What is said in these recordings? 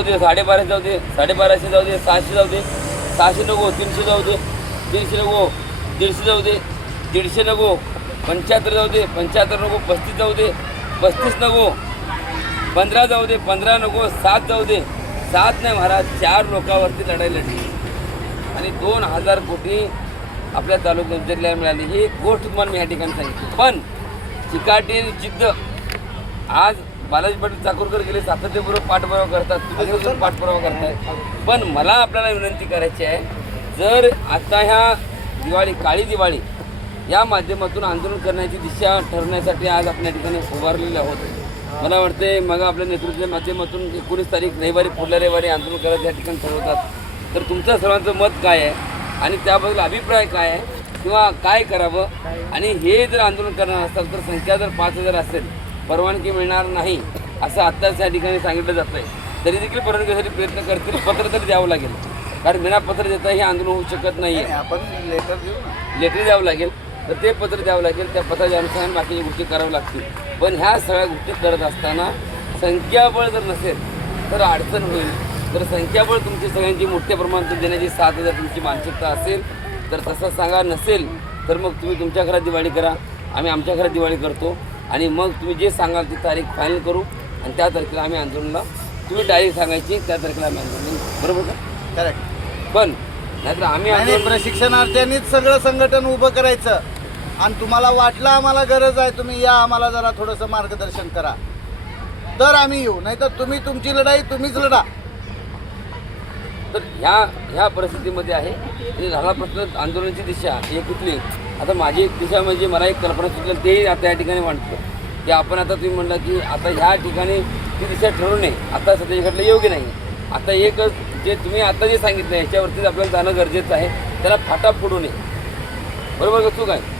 1250 जाऊ दे, 1250 जाऊ दे, 600 जाऊ दे, 600 नको, 300 जाऊ दे, 300 नको, 150 जाऊ दे, 150 नको, 75 जाऊ दे, 75 नको, 35 जाऊ दे, 35 नको, 15 जाऊ दे, 15 नको, 7 जाऊ दे, 7 नाही महाराज, 4 लोकांवरती लढाई लढली आणि 2000 कोटी आपल्या तालुक्यात जिल्ह्याला मिळाली. ही गोष्ट तुम्हाला मी या ठिकाणी सांगितली. पण चिकाटी जिद्द आज बालाजी पाटील चाकूरकर गेले सातत्यपूर्वक पाठपुरावा करतात, तुम्ही पाठपुरावा करताय. पण मला आपल्याला विनंती करायची आहे, जर आता ह्या दिवाळी काळी दिवाळी या माध्यमातून आंदोलन करण्याची दिशा ठरवण्यासाठी आज आपण या ठिकाणी उभारलेले आहोत. मला वाटते मग आपल्या नेतृत्वाच्या माध्यमातून 19 तारीख रविवारी पुढल्या रविवारी आंदोलन करायचं या ठिकाणी ठरवतात. तर तुमचं सर्वांचं मत काय आहे आणि त्याबद्दल अभिप्राय काय आहे किंवा काय करावं, आणि हे जर आंदोलन करणार असाल तर संख्या जर 5000 असेल परवानगी मिळणार नाही असं आत्ताच या ठिकाणी सांगितलं जातं आहे. तरी देखील परवानगीसाठी प्रयत्न करतील, पत्र तरी द्यावं लागेल, कारण बिना पत्र देता हे आंदोलन होऊ शकत नाही आहे. आपण लेटर देऊ ना, लेटर द्यावं लागेल, तर ते पत्र द्यावं लागेल, त्या पत्राच्या अनुसार बाकीच्या गोष्टी कराव्या लागतील. पण ह्या सगळ्या गोष्टी करत असताना संख्याबळ जर नसेल तर अडचण होईल. तर संख्याबळ तुमची सगळ्यांची मोठ्या प्रमाणात देण्याची 7000 तुमची मानसिकता असेल तर तसं सांगा, नसेल तर मग तुम्ही तुमच्या घरात दिवाळी करा, आम्ही आमच्या घरात दिवाळी करतो आणि मग तुम्ही जे सांगाल ती तारीख फायनल करू आणि त्या तारखेला आम्ही आंदोलनाला तुम्ही तारीख सांगायची, त्या तारखेला आम्ही आंदोलन, बरोबर का? करेक्ट. पण नाहीतर आम्ही प्रशिक्षणार्थ्यांनीच सगळं संघटन उभं करायचं आणि तुम्हाला वाटलं आम्हाला गरज आहे तुम्ही या, आम्हाला जरा थोडंसं मार्गदर्शन करा तर आम्ही येऊ, नाही तर तुम्ही तुमची लढाई तुम्हीच लढा. तर ह्या परिस्थितीमध्ये आहे. आणि झाला प्रश्न आंदोलनाची दिशा हे कुठली. आता माझी एक दिशा म्हणजे मला एक कल्पना सुचली, तेही आता या ठिकाणी मांडतो की आपण आता तुम्ही म्हणला की आता ह्या ठिकाणी ती दिशा ठरवणे आता सध्या घडलं योग्य नाही. आता एकच जे तुम्ही आता जे सांगितलं याच्यावरतीच आपल्याला जाणं गरजेचं आहे, त्याला फाटा फोडू नये, बरोबर का? चूक आहे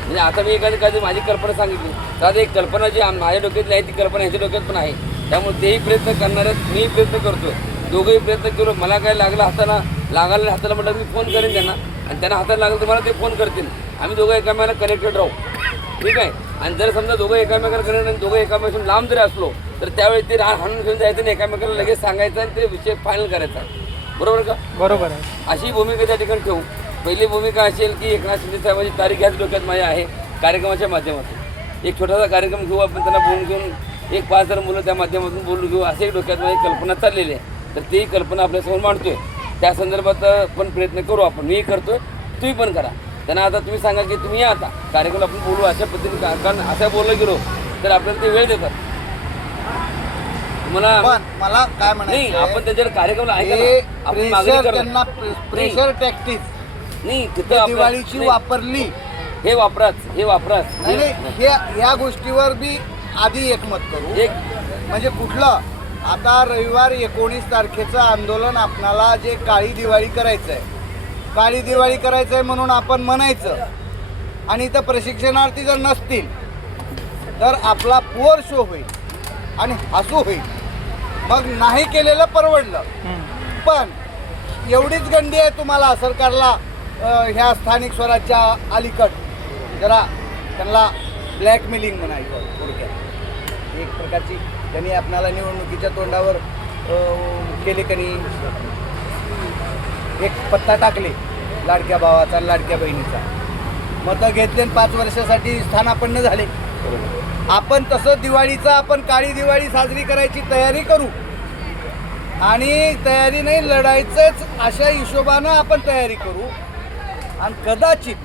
म्हणजे आता मी एखादी माझी कल्पना सांगितली तर आता एक कल्पना जी माझ्या डोक्यातली आहे ती कल्पना ह्याच्या डोक्यात पण आहे. त्यामुळे तेही प्रयत्न करणार आहेत, मीही प्रयत्न करतो, दोघंही प्रयत्न केलो. मला काय लागलं लागायला हाताला म्हटलं मी फोन करेन त्यांना आणि त्यांना हाताला लागलं तर मला ते फोन करतील. आम्ही दोघं एकामेकाला कनेक्टेड राहू, ठीक आहे. आणि जर समजा दोघं एकामेकाला कनेक्ट आणि दोघं एकामेकापासून लांब जरी असलो तर त्यावेळी ते हाणून घेऊन जायचं आणि एकामेकाला लगेच सांगायचं आणि ते विषय फायनल करायचा, बरोबर का? बरोबर आहे. अशी भूमिका त्या ठिकाणी ठेवू. पहिली भूमिका असेल की एकनाथ शिंदे साहेबांची तारीख ह्याच डोक्यात माझ्या आहे, कार्यक्रमाच्या माध्यमातून एक छोटासा कार्यक्रम घेऊ आपण, त्यांना बोलून घेऊन 5,000 मुलं त्या माध्यमातून बोलून घेऊ, असे एक डोक्यात माझी कल्पना चाललेली आहे. तर तीही कल्पना आपल्यासमोर मांडतोय, त्या संदर्भात पण प्रयत्न करू आपण, मीही करतोय, तुम्ही पण करा. त्यांना आता तुम्ही सांगा की तुम्ही या आता कार्यक्रम आपण बोलू अशा पद्धतीने, कारण असं बोललं गेलो तर आपल्याला ते वेळ देतात. मला काय नाही आपण त्याच्यावर कार्यक्रम त्यांना प्रेशर टॅक्टिस नाही तिथं दिवाळीची वापरली, हे वापराच नाही ह्या गोष्टीवर बी आधी एकमत करू. एक म्हणजे कुठलं आता रविवार 19 तारखेचं आंदोलन आपणाला जे काळी दिवाळी करायचं आहे, काळी दिवाळी करायचं आहे म्हणून आपण म्हणायचं आणि इथं प्रशिक्षणार्थी जर नसतील तर आपला पुअर शो होईल आणि हसू होईल, मग नाही केलेलं परवडलं. पण एवढीच गंडी आहे तुम्हाला सरकारला, ह्या स्थानिक स्वराज्या अलीकड जरा त्यांना ब्लॅकमेलिंग म्हणायचं थोडक्यात, एक प्रकारची त्यांनी आपल्याला निवडणुकीच्या तोंडावर केले, कनी एक पत्ता टाकले लाडक्या भावाचा लाडक्या बहिणीचा, मतं घेतले 5 वर्षासाठी स्थानापन्न झाले. आपण तसं दिवाळीचा आपण काळी दिवाळी साजरी करायची तयारी करू आणि तयारी नाही लढायचंच अशा हिशोबानं आपण तयारी करू आणि कदाचित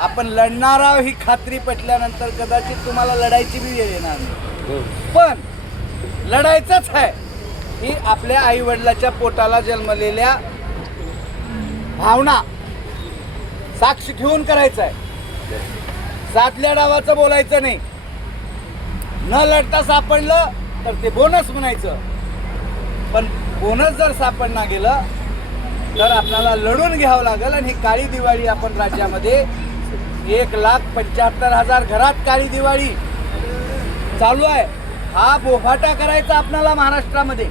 आपण लढणार आहोत ही खात्री पटल्यानंतर कदाचित तुम्हाला लढायची बी वेळ येणार नाही, पण लढायचंच आहे. ही आपल्या आईवडिलाच्या पोटाला जन्मलेल्या भावना साक्ष ठेवून करायचं आहे. सातल्या डावाचं बोलायचं नाही, न लढता सापडलं तर ते बोनस म्हणायचं, पण बोनस जर सापडणार गेलं तर आपल्याला लढून घ्यावं लागेल. आणि ही काळी दिवाळी आपण राज्यामध्ये 1,75,000 घरात काळी दिवाळी चालू आहे, हा बोभाटा करायचा आपल्याला महाराष्ट्रामध्ये.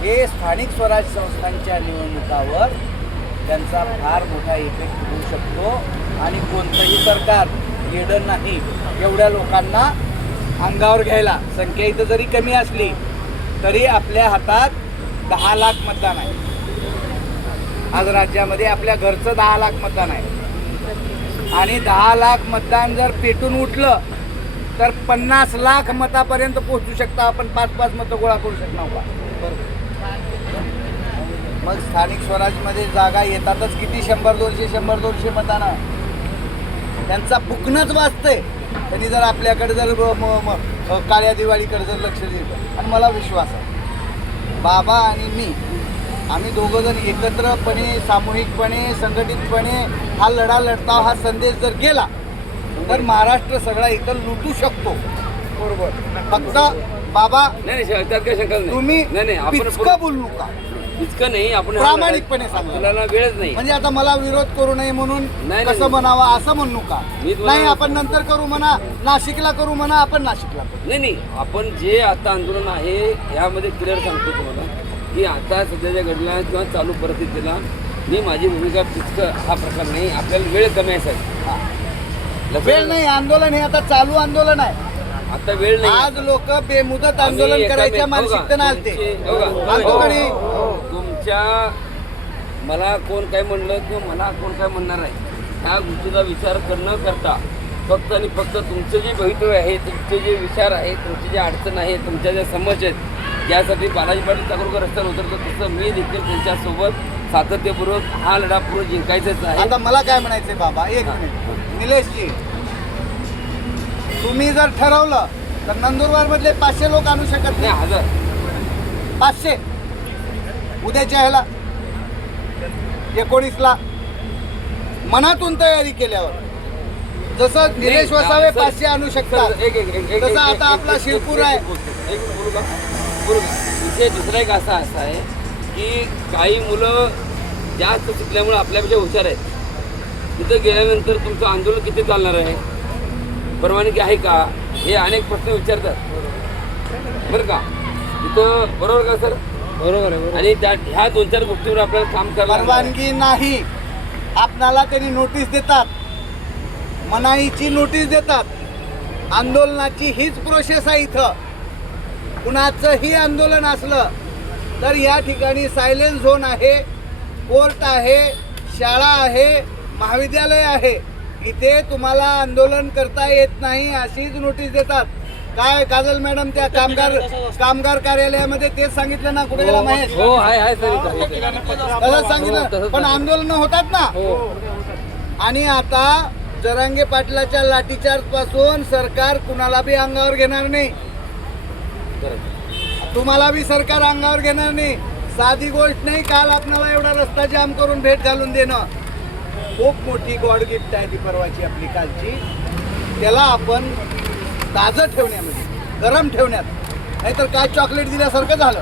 हे स्थानिक स्वराज संस्थांच्या निवडणुकावर त्यांचा फार मोठा इफेक्ट होऊ शकतो आणि कोणतंही सरकार येडं नाही एवढ्या लोकांना अंगावर घ्यायला. संख्या इथं जरी कमी असली तरी आपल्या हातात 10 लाख मतदान आहे. आज राज्यामध्ये आपल्या घरचं 10 लाख मतदान आहे आणि 10 लाख मतदान जर पेटून उठलं तर 50 लाख मतापर्यंत पोहोचू शकता. आपण 5-5 मतं गोळा करू शकणार का? मग स्थानिक स्वराजमध्ये जागा येतातच किती 100-200 मतांना. त्यांचा फुकणंच वाचतंय. त्यांनी जर आपल्याकडे जर काळ्या दिवाळीकडे जर लक्ष दिलं, आणि मला विश्वास आहे बाबा आणि मी आम्ही दोघं जण एकत्रपणे सामूहिकपणे संघटितपने हा लढा लढता हा संदेश जर गेला तर महाराष्ट्र सगळा इथं लुटू शकतो. बरोबर. फक्त बाबा नाही त्यात काही शंका नाही. तुम्ही नाही आपण इतकं बोलू नका. इतकं नाही आपण प्रामाणिकपणे सांगा. आपल्याला वेळच नाही. म्हणजे आता मला विरोध करू नये म्हणून नाही, कसं म्हणावं असं म्हणू का? मी तुम्हाला- नाही आपण नंतर करू म्हणा, नाशिकला करू म्हणा, आपण नाशिकला करू. नाही आपण जे आता आंदोलन आहे यामध्ये क्लिअर सांगतो तुम्हाला की आता सध्याच्या घडल्या किंवा चालू परिस्थितीला मी माझी भूमिका तितकं हा प्रकार नाही. आपल्याला वेळ कमी आहे साहेब. वेळ नाही. आंदोलन हे आता चालू आंदोलन आहे. आता वेळ नाही. आज लोक बेमुदत आंदोलन करायच्या मानसिकतेने आलते. आलतो का नाही? तुमच्या मला कोण काय म्हणलं किंवा मला कोण काय म्हणणार आहे ह्या गोष्टीचा विचार न करता फक्त आणि फक्त तुमचे जे भवितव्य आहे, तुमचे जे विचार आहे, तुमची जे अडचण आहे, तुमच्या ज्या समज आहेत यासाठी बालाजी पाटील चाकूरकर रस्त्यावर उतरतो तसं मी देखील त्यांच्यासोबत सातत्यपूर्वक हा लढा पूर्ण जिंकायचाच आहे. आता मला काय म्हणायचंय बाबा, एक मिनिट निलेशजी, तुम्ही जर ठरवलं तर नंदुरबार मधले 500 लोक आणू शकत नाही. 500 उद्याच्या ह्याला 19ला मनातून तयारी केल्यावर जसं निलेश वसावे 500 आणू शकतात तसं आता आपला शिरपूर आहे. बोलू का विषय दुसरा एक असा आहे की काही मुलं जास्त शिकल्यामुळे आपल्यापेक्षा हुशार आहेत. तिथं गेल्यानंतर तुमचं आंदोलन किती चालणार आहे, परवानगी आहे का, हे अनेक प्रश्न विचारतात बरं का. तिथं बरोबर का सर? बरोबर आहे. आणि ह्या 2-4 गोष्टींवर आपल्याला काम करायला परवानगी नाही. आपणाला त्यांनी नोटीस देतात, मनाईची नोटीस देतात. आंदोलनाची हीच प्रोसेस आहे. इथं कुणाचंही आंदोलन असलं तर या ठिकाणी सायलेंट झोन आहे, कोर्ट आहे, शाळा आहे, महाविद्यालय आहे. इथे तुम्हाला आंदोलन करता येत नाही अशीच नोटीस देतात. काय काजल मॅडम त्या कामगार कार्यालयामध्ये तेच सांगितलं ना? कुठे गेला महेश? हो आहे तसंच सांगितलं. पण आंदोलन होतात ना. आणि आता जरांगे पाटलाच्या लाठीचार्ज पासून सरकार कुणाला बी अंगावर घेणार नाही, तुम्हाला बी सरकार अंगावर घेणार नाही. साधी गोष्ट नाही. काल आपल्याला एवढा रस्ता जाम करून भेट घालून देणं खूप मोठी गॉड गिफ्ट आहे. ती परवाची आपली कालची, त्याला आपण ताजं ठेवण्यामध्ये, गरम ठेवण्यात, नाहीतर काय चॉकलेट दिल्यासारखं झालं.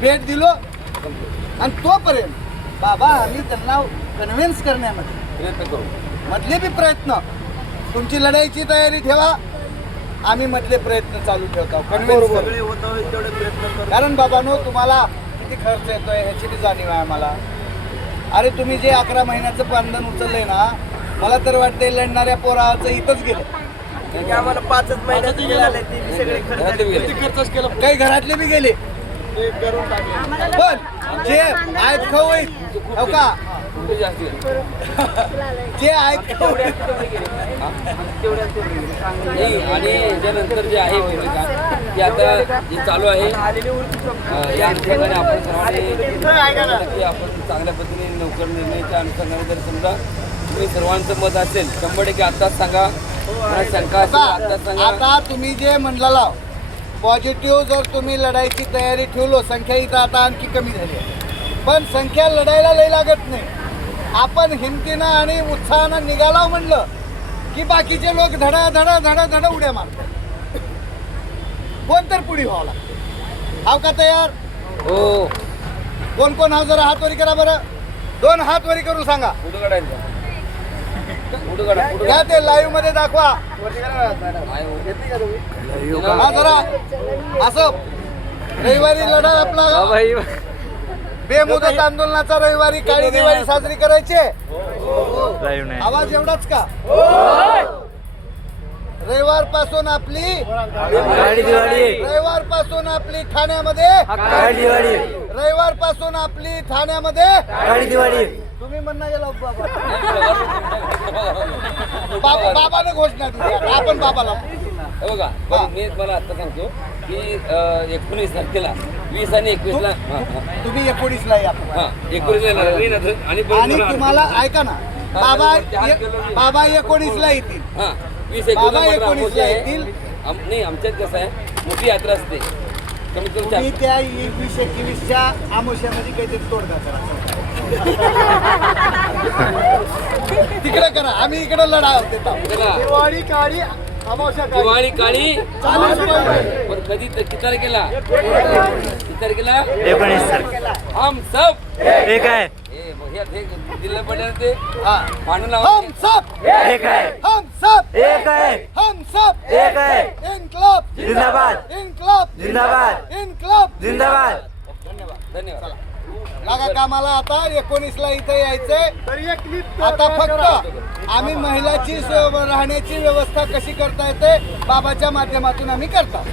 भेट दिलो आणि तोपर्यंत बाबा आम्ही त्यांना कन्व्हिन्स करण्यामध्ये प्रयत्न करू. मधले बी प्रयत्न, तुमची लढाईची तयारी ठेवा, आम्ही मधले प्रयत्न चालू ठेवतो कन्व्हिन्स करू. कारण बाबांनो तुम्हाला किती खर्च येतोय ह्याची बी जाणीव आहे मला. अरे तुम्ही जे 11 महिन्याचं पांधन उचललंय ना, मला तर वाटतंय लढणाऱ्या पोराचं इथंच गेलं. आम्हाला 5 महिन्यात मिळाले ते सगळे खर्च केलं. काही घरातले बी गेले. पण जे आहेत खाऊ हो का, जे आहेत खाऊ आणि याच्यानंतर जे आहे भूमिका ती आता जी चालू आहे या अनुषंगाने आपण सर्वांनी की आपण चांगल्या पद्धतीने नोकर निर्णयाच्या अनुषंगाने जर समजा तुम्ही सर्वांचं मत असेल 100% आत्ताच सांगा. शंका असेल आत्ताच सांगा. आता तुम्ही जे म्हणला पॉझिटिव्ह जर तुम्ही लढाईची तयारी ठेवलो, संख्या इथं आता आणखी कमी झाली आहे, पण संख्या लढायला लई लागत नाही. आपण हिमतीनं आणि उत्साहानं निघाला म्हणलं की बाकीचे लोक धडा धडा धडा धडा उड्या मारतात. कोण तर पुढे व्हावं लागतं. हाव का तयार? हो. कोण कोण हाव? जरा हात वरी करा बरं. 2 हात वरी करून सांगा. कुठं काढायचं? कुठं काढा? घ्या ते लाईव्ह मध्ये दाखवा. हा जरा असं रविवारी लढा आपला बेमुदत आंदोलनाचा रविवारी काळी दिवाळी साजरी करायची. आवाज एवढाच का? रविवार पासून आपली रविवार पासून आपली ठाण्यामध्ये रविवार पासून आपली ठाण्यामध्ये तुम्ही म्हणणं गेला बाबाने घोषणा दिली आपण बाबाला हे बघा पण मी मला आता सांगतो की 19 तारखेला 20 आणि 21ला तुम्ही 19ला या 19ला आणि आणि तुम्हाला ऐका ना बाबा 19ला येतील हा 20 बाबा 19ला 19ला येतील नाही आमच्यात कसं आहे मोठी यात्रा असते कमीत कमी तुम्ही त्या 20-21च्या आमोशामध्ये काहीतरी तोडगा करा तिकडे करा आम्ही इकडे लढा देतो दिवाळी काळी अमावस्या दिवाळी काळी चालूच पण कधी किती तारखेला हम सब एक है दिल्ली पडले ते भांडण हम सब एक है हम सब एक है हम सब एक है इनकलाब जिंदाबाद इनकलाब जिंदाबाद इनकलाब जिंदाबाद धन्यवाद लागा कामाला आता 19ला इथे यायचंय आता फक्त आम्ही महिलाची राहण्याची व्यवस्था कशी करता येते बाबाच्या माध्यमातून आम्ही करतो